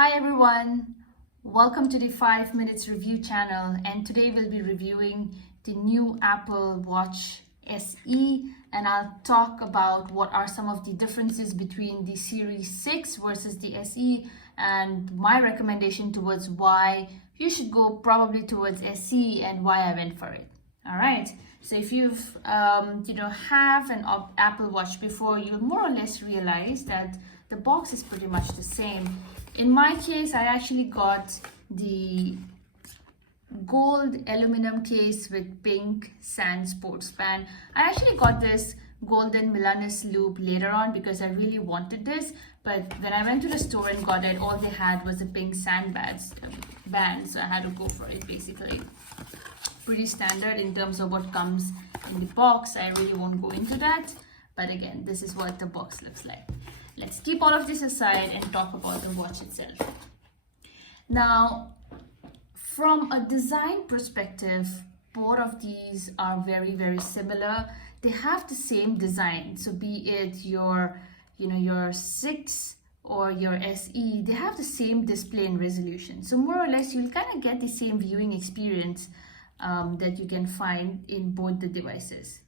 Hi everyone, welcome to the 5 Minutes Review channel, and today we'll be reviewing the new Apple Watch SE, and I'll talk about what are some of the differences between the Series 6 versus the SE and my recommendation towards why you should go probably towards SE and why I went for it. All right, so if you've have an Apple Watch before, you'll more or less realize that the box is pretty much the same. In my case, I actually got the gold aluminum case with pink sand sports band. I actually got this golden Milanese loop later on because I really wanted this, but when I went to the store and got it, all they had was a pink sand band, so I had to go for it basically. Pretty standard in terms of what comes in the box. I really won't go into that, but again, this is what the box looks like. Let's keep all of this aside and talk about the watch itself. Now, from a design perspective, both of these are very, very similar. They have the same design. So be it your 6 or your SE, they have the same display and resolution. So more or less, you'll kind of get the same viewing experience that you can find in both the devices.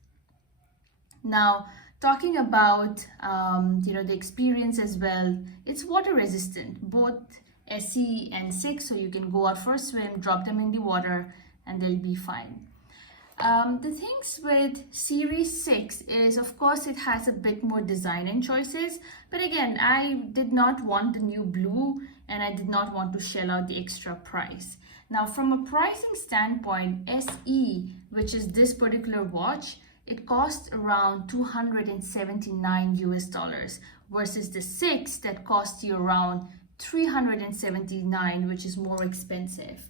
Now, talking about the experience as well, it's water resistant, both SE and 6, so you can go out for a swim, drop them in the water, and they'll be fine. The things with Series 6 is, of course, it has a bit more design and choices, but again, I did not want the new blue and I did not want to shell out the extra price. Now, from a pricing standpoint, SE, which is this particular watch, it costs around $279 US versus the 6 that costs you around $379, which is more expensive.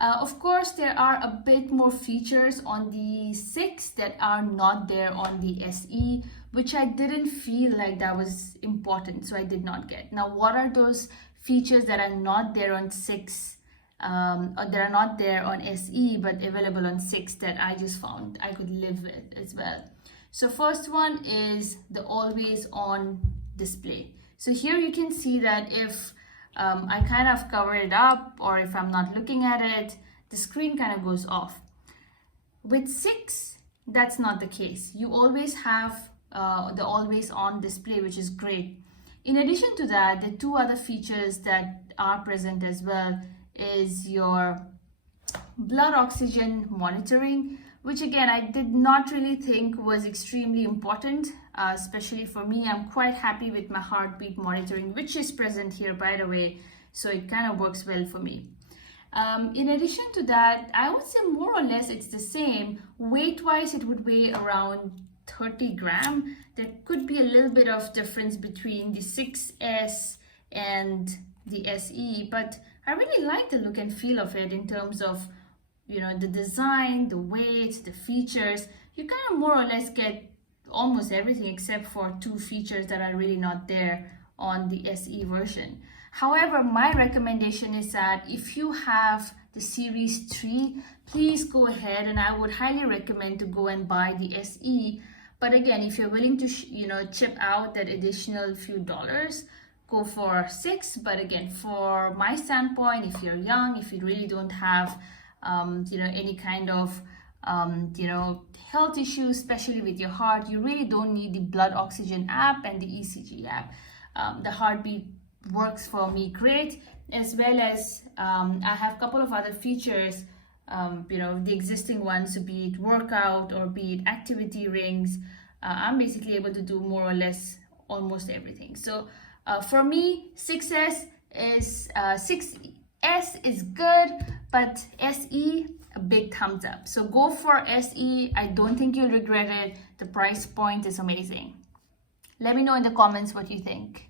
Of course, there are a bit more features on the 6 that are not there on the SE, which I didn't feel like that was important, so I did not get. Now, what are those features that are not there on 6? Or that are not there on SE but available on 6 that I just found I could live with as well. So first one is the always on display. So here you can see that if I kind of cover it up or if I'm not looking at it, the screen kind of goes off. With 6, that's not the case. You always have the always on display, which is great. In addition to that, the two other features that are present as well is your blood oxygen monitoring, which again I did not really think was extremely important, especially for me. I'm quite happy with my heartbeat monitoring, which is present here, by the way, so it kind of works well for me. In addition to that, I would say more or less it's the same. Weight-wise, it would weigh around 30 grams. There could be a little bit of difference between the 6S and the SE, but I really like the look and feel of it in terms of, the design, the weight, the features. You kind of more or less get almost everything except for 2 features that are really not there on the SE version. However, my recommendation is that if you have the Series 3, please go ahead, and I would highly recommend to go and buy the SE. But again, if you're willing to, chip out that additional few dollars, go for 6. But again, for my standpoint, if you're young, if you really don't have any kind of health issues, especially with your heart, you really don't need the blood oxygen app and the ECG app. The heartbeat works for me great, as well as I have a couple of other features, the existing ones, be it workout or be it activity rings. I'm basically able to do more or less almost everything. So for me, 6S is good, but SE, a big thumbs up. So go for SE. I don't think you'll regret it. The price point is amazing. Let me know in the comments what you think.